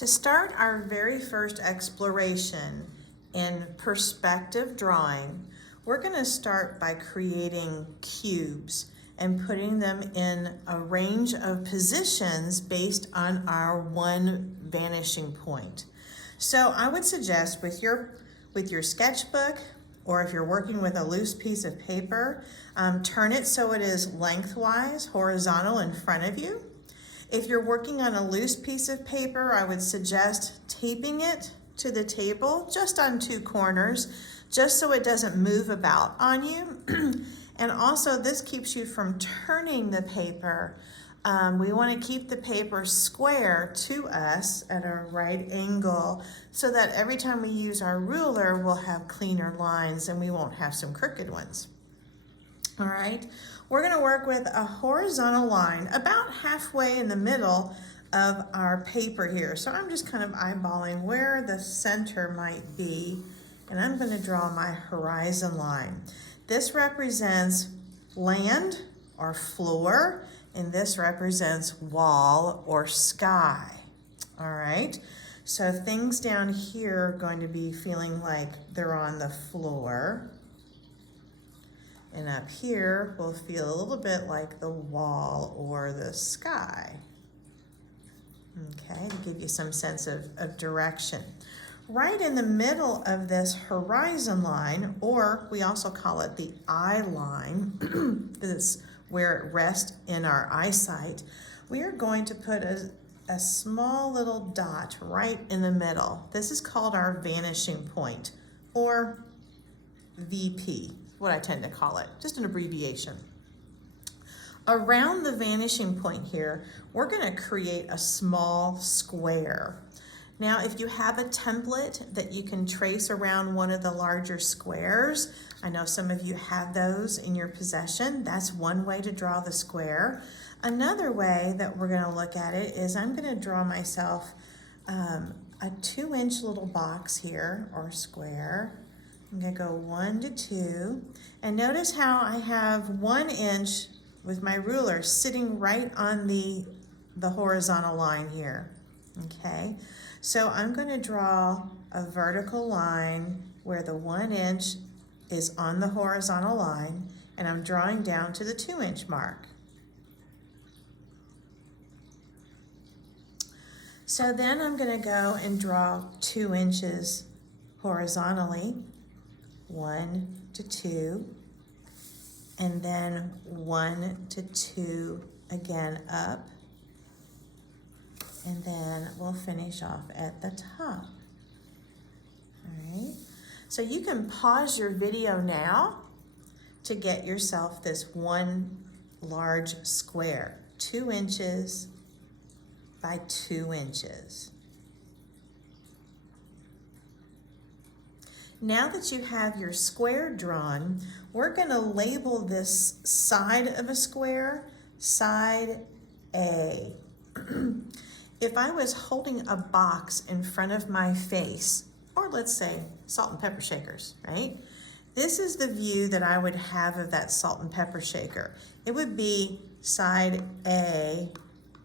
To start our very first exploration in perspective drawing, we're going to start by creating cubes and putting them in a range of positions based on our one vanishing point. So I would suggest with your sketchbook, or if you're working with a loose piece of paper, turn it so it is lengthwise, horizontal in front of you. If you're working on a loose piece of paper, I would suggest taping it to the table just on two corners, just so it doesn't move about on you. And also this keeps you from turning the paper. We want to keep the paper square to us at a right angle so that every time we use our ruler, we'll have cleaner lines and we won't have some crooked ones. All right, we're going to work with a horizontal line about halfway in the middle of our paper here. So I'm just kind of eyeballing where the center might be, and I'm going to draw my horizon line. This represents land or floor, and this represents wall or sky. All right, so things down here are going to be feeling like they're on the floor. And up here, we'll feel a little bit like the wall or the sky. Okay, to give you some sense of direction. Right in the middle of this horizon line, or we also call it the eye line, because it's where it rests in our eyesight, we are going to put a small little dot right in the middle. This is called our vanishing point, or VP. What I tend to call it, just an abbreviation. Around the vanishing point here, we're going to create a small square. Now, if you have a template that you can trace around one of the larger squares, I know some of you have those in your possession. That's one way to draw the square. Another way that we're going to look at it is I'm going to draw myself a 2-inch little box here, or square. I'm going to go 1 to 2, and notice how I have 1 inch with my ruler sitting right on the horizontal line here. Okay, so I'm going to draw a vertical line where the 1 inch is on the horizontal line, and I'm drawing down to the 2-inch mark. So then I'm going to go and draw 2 inches horizontally. 1 to 2, and then 1 to 2 again up, and then we'll finish off at the top. All right, so you can pause your video now to get yourself this one large square, 2 inches by 2 inches. Now that you have your square drawn, we're going to label this side of a square, side A. If I was holding a box in front of my face, or let's say salt and pepper shakers, right? This is the view that I would have of that salt and pepper shaker. It would be side A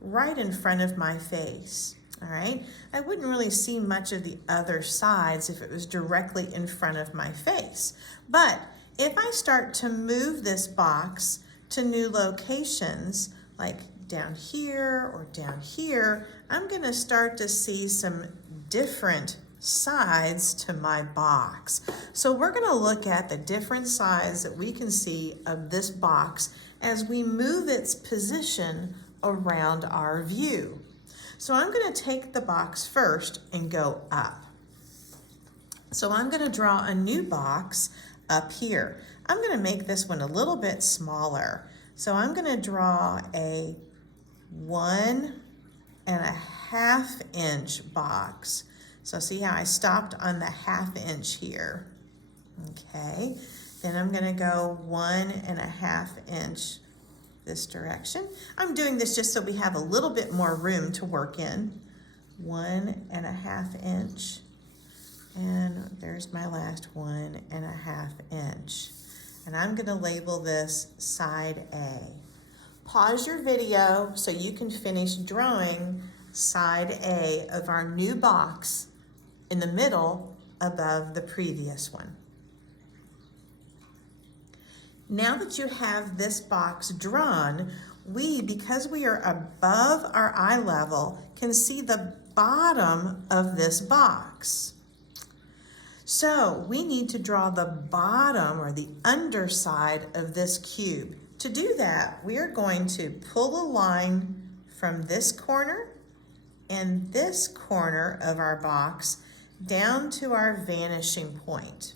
right in front of my face. All right, I wouldn't really see much of the other sides if it was directly in front of my face. But if I start to move this box to new locations, like down here or down here, I'm going to start to see some different sides to my box. So we're going to look at the different sides that we can see of this box as we move its position around our view. So I'm going to take the box first and go up. So I'm going to draw a new box up here. I'm going to make this one a little bit smaller. So I'm going to draw a 1.5 inch box. So see how I stopped on the 1/2 inch here. Okay, then I'm going to go 1.5 inch this direction. I'm doing this just so we have a little bit more room to work in. 1.5 inch, and there's my last 1.5 inch. And I'm going to label this side A. Pause your video so you can finish drawing side A of our new box in the middle above the previous one. Now that you have this box drawn, because we are above our eye level, can see the bottom of this box. So we need to draw the bottom or the underside of this cube. To do that, we are going to pull a line from this corner and this corner of our box down to our vanishing point.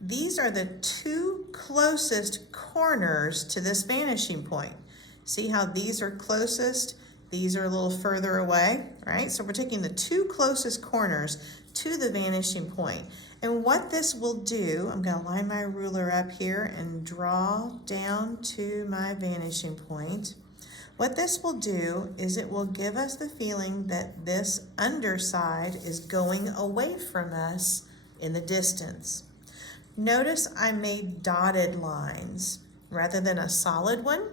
These are the two closest corners to this vanishing point. See how these are closest? These are a little further away, right? So we're taking the two closest corners to the vanishing point. And what this will do, I'm going to line my ruler up here and draw down to my vanishing point. What this will do is it will give us the feeling that this underside is going away from us in the distance. Notice I made dotted lines rather than a solid one,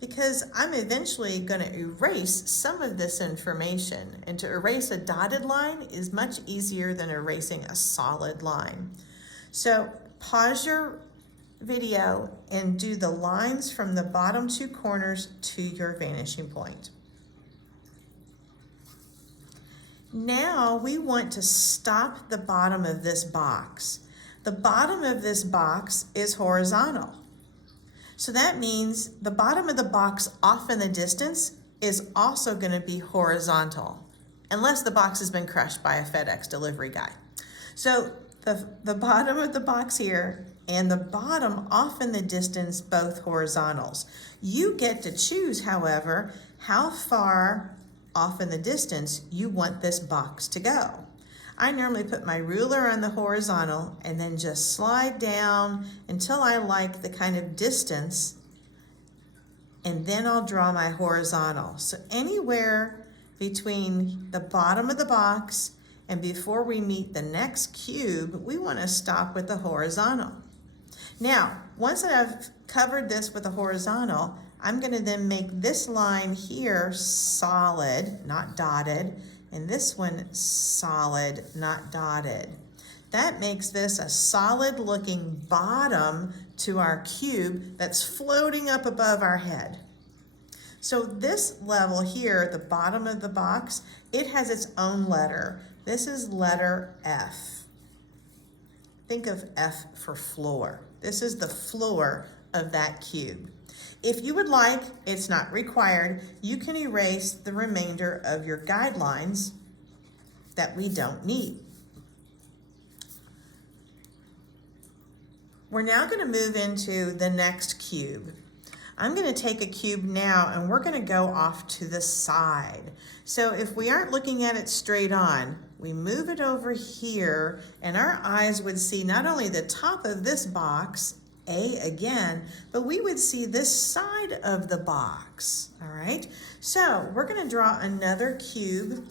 because I'm eventually going to erase some of this information, and to erase a dotted line is much easier than erasing a solid line. So pause your video and do the lines from the bottom two corners to your vanishing point. Now we want to stop the bottom of this box. The bottom of this box is horizontal. So that means the bottom of the box off in the distance is also going to be horizontal, unless the box has been crushed by a FedEx delivery guy. So the bottom of the box here and the bottom off in the distance, both horizontals. You get to choose, however, how far off in the distance you want this box to go. I normally put my ruler on the horizontal and then just slide down until I like the kind of distance, and then I'll draw my horizontal. So anywhere between the bottom of the box and before we meet the next cube, we want to stop with the horizontal. Now, once I've covered this with a horizontal, I'm going to then make this line here solid, not dotted, and this one solid, not dotted. That makes this a solid looking bottom to our cube that's floating up above our head. So this level here, the bottom of the box, it has its own letter. This is letter F. Think of F for floor. This is the floor of that cube. If you would like, it's not required, you can erase the remainder of your guidelines that we don't need. We're now going to move into the next cube. I'm going to take a cube now and we're going to go off to the side. So if we aren't looking at it straight on, we move it over here and our eyes would see not only the top of this box, A again, but we would see this side of the box, all right? So we're going to draw another cube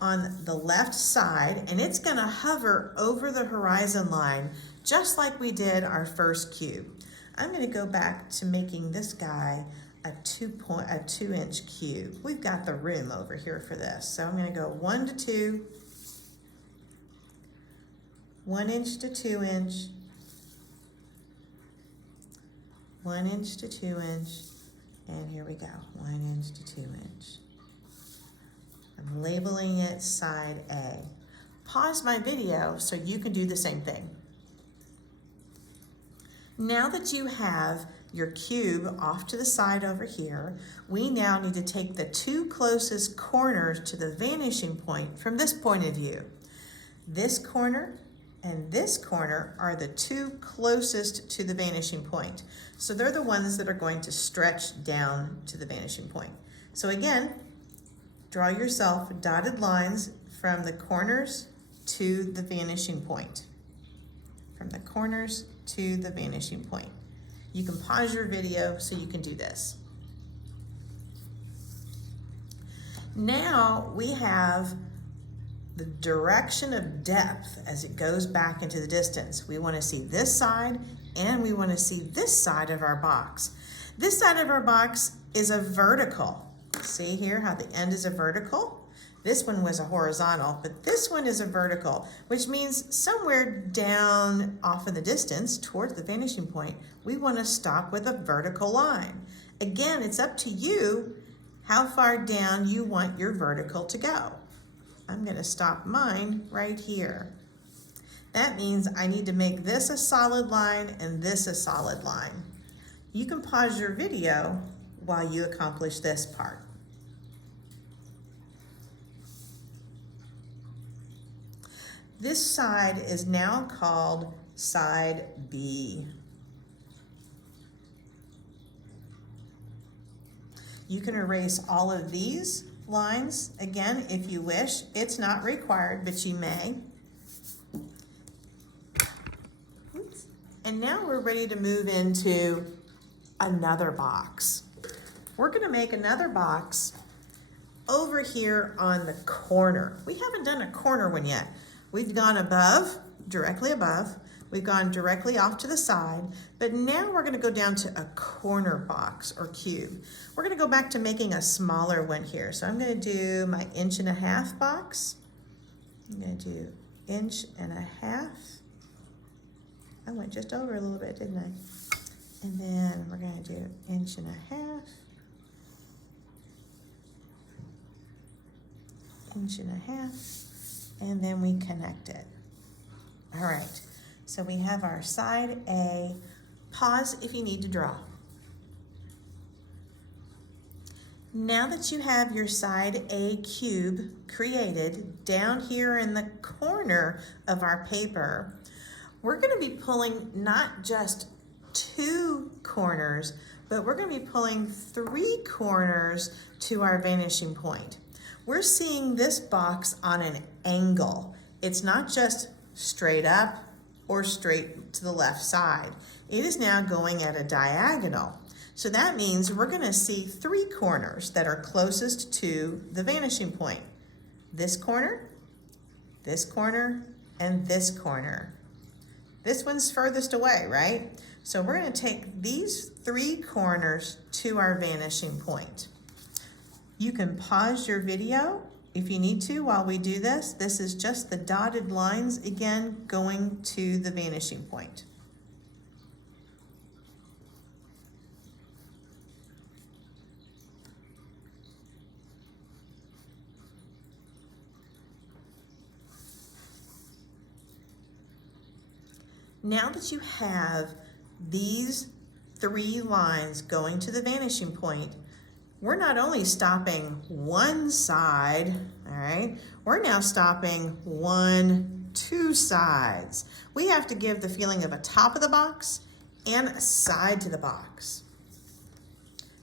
on the left side, and it's going to hover over the horizon line just like we did our first cube. I'm going to go back to making this guy a 2-inch cube. We've got the room over here for this. So I'm going to go 1 to 2, 1 inch to 2 inch, 1 inch to 2 inch, and here we go, 1 inch to 2 inch. I'm labeling it side A. Pause my video so you can do the same thing. Now that you have your cube off to the side over here, we now need to take the two closest corners to the vanishing point from this point of view. This corner and this corner are the two closest to the vanishing point. So they're the ones that are going to stretch down to the vanishing point. So again, draw yourself dotted lines from the corners to the vanishing point. From the corners to the vanishing point. You can pause your video so you can do this. Now we have the direction of depth as it goes back into the distance. We want to see this side and we want to see this side of our box. This side of our box is a vertical. See here how the end is a vertical? This one was a horizontal, but this one is a vertical, which means somewhere down off in the distance towards the vanishing point, we want to stop with a vertical line. Again, it's up to you how far down you want your vertical to go. I'm going to stop mine right here. That means I need to make this a solid line and this a solid line. You can pause your video while you accomplish this part. This side is now called side B. You can erase all of these lines again if you wish. It's not required, but you may. Oops. And now we're ready to move into another box. We're going to make another box over here on the corner. We haven't done a corner one yet. We've gone above, directly above. We've gone directly off to the side, but now we're going to go down to a corner box or cube. We're going to go back to making a smaller one here. So I'm going to do my 1.5 inch box. I'm going to do 1.5 inch. I went just over a little bit, didn't I? And then we're going to do 1.5 inch. 1.5 inch. And then we connect it. All right, so we have our side A. Pause if you need to draw. Now that you have your side A cube created down here in the corner of our paper, we're going to be pulling not just 2 corners, but we're going to be pulling 3 corners to our vanishing point. We're seeing this box on an angle. It's not just straight up or straight to the left side. It is now going at a diagonal. So that means we're going to see 3 corners that are closest to the vanishing point. This corner, and this corner. This one's furthest away, right? So we're going to take these 3 corners to our vanishing point. You can pause your video if you need to while we do this. This is just the dotted lines again going to the vanishing point. Now that you have these 3 lines going to the vanishing point, we're not only stopping one side, all right, we're now stopping 2 sides. We have to give the feeling of a top of the box and a side to the box.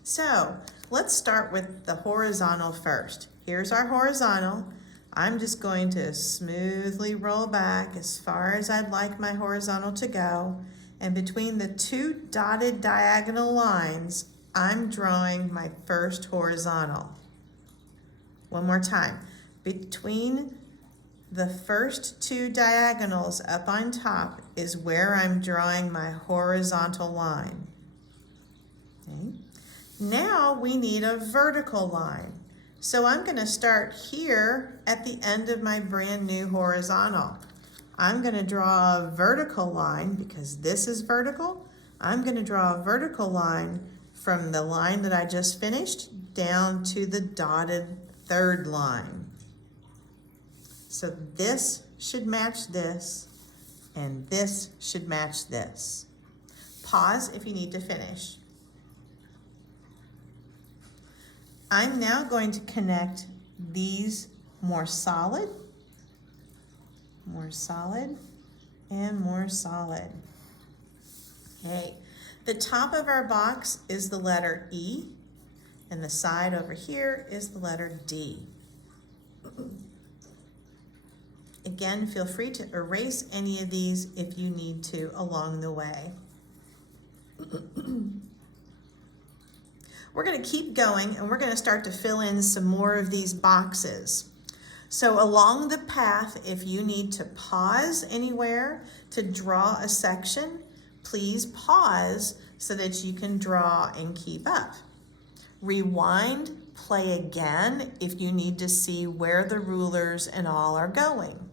So let's start with the horizontal first. Here's our horizontal. I'm just going to smoothly roll back as far as I'd like my horizontal to go. And between the 2 dotted diagonal lines, I'm drawing my first horizontal. One more time. Between the first 2 diagonals up on top is where I'm drawing my horizontal line. Okay. Now we need a vertical line. So I'm going to start here at the end of my brand new horizontal. I'm going to draw a vertical line because this is vertical. I'm going to draw a vertical line from the line that I just finished down to the dotted 3rd line. So this should match this, and this should match this. Pause if you need to finish. I'm now going to connect these more solid, and more solid. Okay. The top of our box is the letter E, and the side over here is the letter D. Again, feel free to erase any of these if you need to along the way. We're going to keep going, and we're going to start to fill in some more of these boxes. So along the path, if you need to pause anywhere to draw a section, please pause so that you can draw and keep up. Rewind play again if you need to see where the rulers and all are going.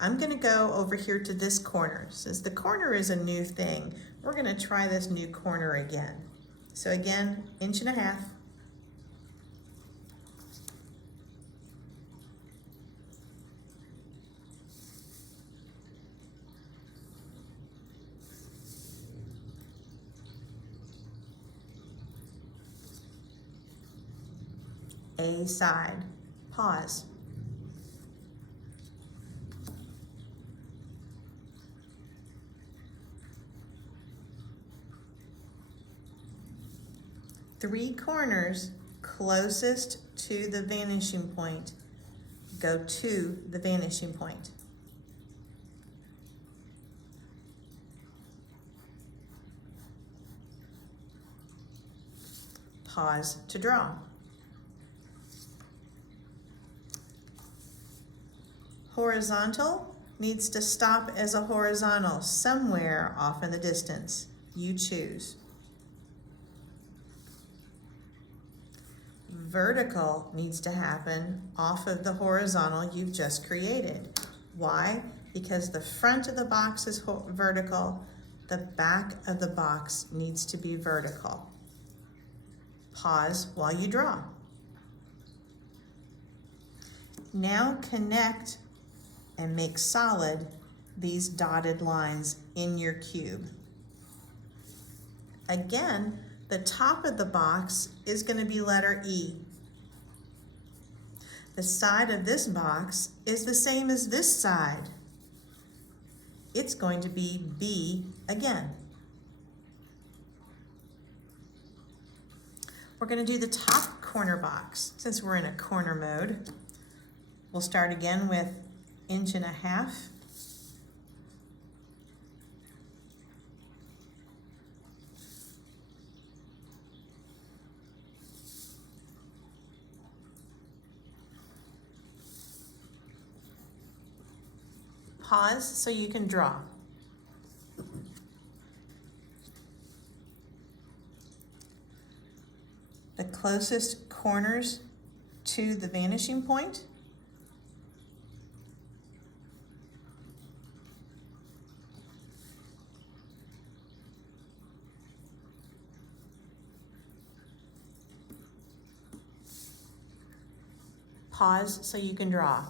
I'm going to go over here to this corner. Since the corner is a new thing, we're going to try this new corner again. So again, 1.5 inches. A side. Pause. Three corners closest to the vanishing point go to the vanishing point. Pause to draw. Horizontal needs to stop as a horizontal somewhere off in the distance. You choose. Vertical needs to happen off of the horizontal you've just created. Why? Because the front of the box is vertical, the back of the box needs to be vertical. Pause while you draw. Now connect and make solid these dotted lines in your cube. Again, the top of the box is going to be letter E. The side of this box is the same as this side. It's going to be B again. We're going to do the top corner box. Since we're in a corner mode, we'll start again with 1.5 inches. Pause so you can draw. The closest corners to the vanishing point. Pause so you can draw.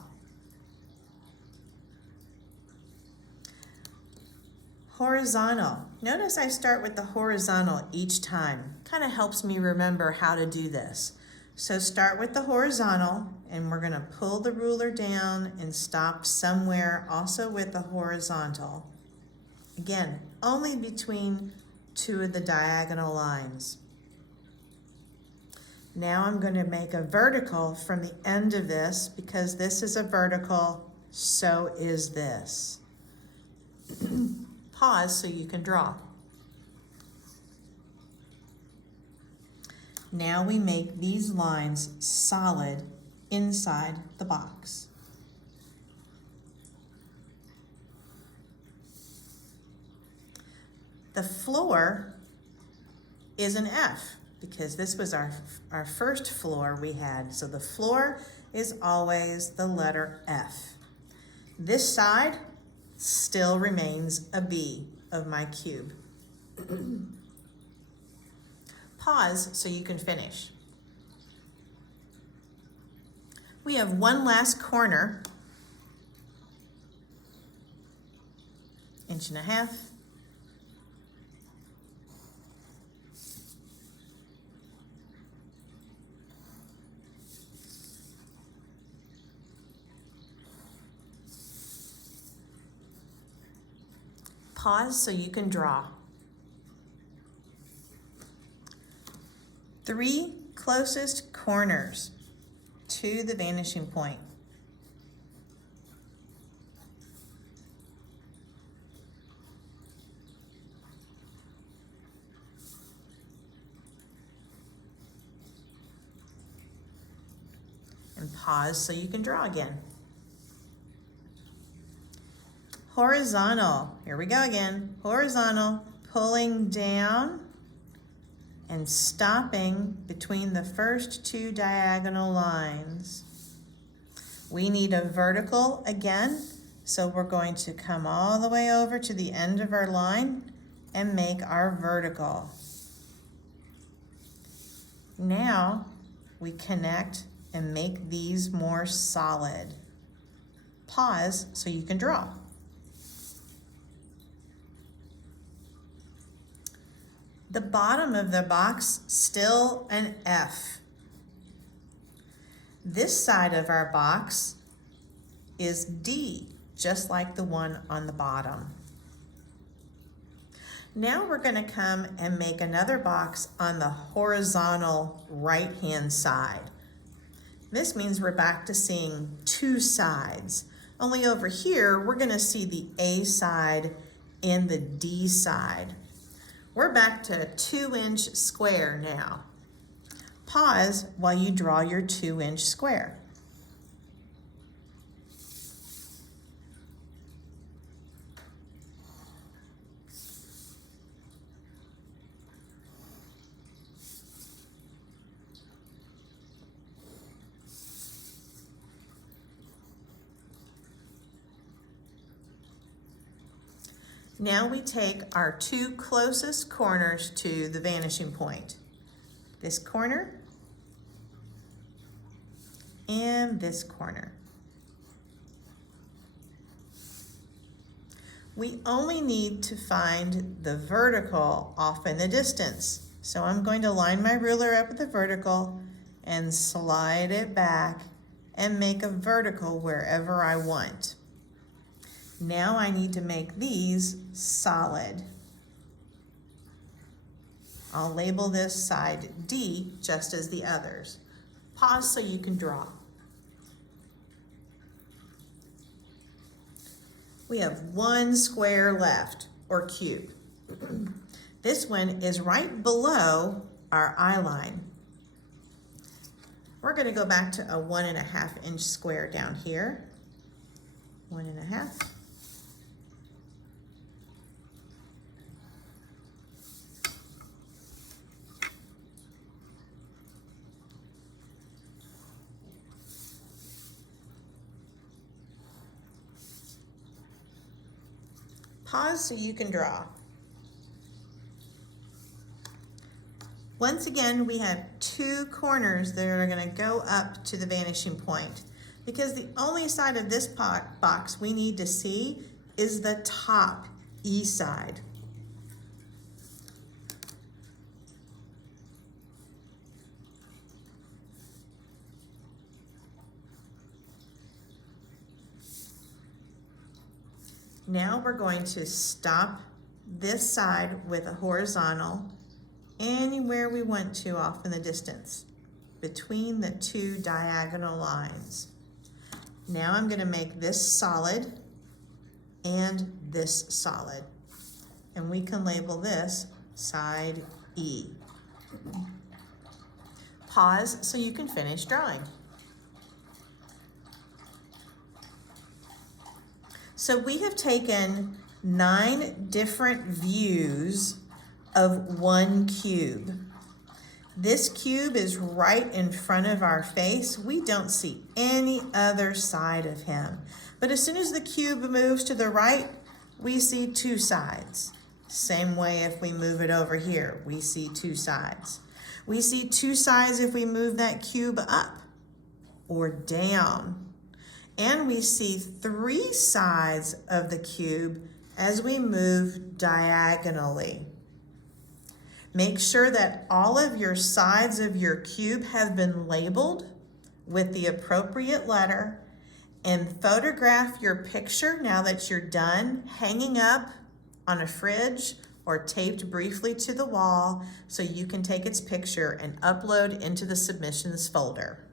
Horizontal. Notice I start with the horizontal each time. Kind of helps me remember how to do this. So start with the horizontal, and we're going to pull the ruler down and stop somewhere also with the horizontal. Again, only between two of the diagonal lines. Now I'm going to make a vertical from the end of this because this is a vertical, so is this. Pause so you can draw. Now we make these lines solid inside the box. The floor is an F because this was our first floor we had. So the floor is always the letter F. This side still remains a B of my cube. Pause so you can finish. We have one last corner, 1.5 inches. Pause so you can draw. 3 closest corners to the vanishing point. And pause so you can draw again. Horizontal, here we go again. Horizontal, pulling down and stopping between the first two diagonal lines. We need a vertical again, so we're going to come all the way over to the end of our line and make our vertical. Now we connect and make these more solid. Pause so you can draw. The bottom of the box, still an F. This side of our box is D, just like the one on the bottom. Now we're going to come and make another box on the horizontal right-hand side. This means we're back to seeing two sides. Only over here, we're going to see the A side and the D side. We're back to a 2-inch square now. Pause while you draw your 2-inch square. Now we take our two closest corners to the vanishing point. This corner and this corner. We only need to find the vertical off in the distance. So I'm going to line my ruler up with the vertical and slide it back and make a vertical wherever I want. Now I need to make these solid. I'll label this side D just as the others. Pause so you can draw. We have one square left, or cube. This one is right below our eye line. We're going to go back to a 1.5 inch square down here. 1.5. Pause so you can draw. Once again, we have two corners that are going to go up to the vanishing point because the only side of this box we need to see is the top E side. Now we're going to stop this side with a horizontal anywhere we want to off in the distance between the two diagonal lines. Now I'm going to make this solid and this solid, and we can label this side E. Pause so you can finish drawing. So we have taken 9 different views of one cube. This cube is right in front of our face. We don't see any other side of him. But as soon as the cube moves to the right, we see two sides. Same way if we move it over here, we see two sides. We see two sides if we move that cube up or down. And we see 3 sides of the cube as we move diagonally. Make sure that all of your sides of your cube have been labeled with the appropriate letter, and photograph your picture now that you're done hanging up on a fridge or taped briefly to the wall so you can take its picture and upload into the submissions folder.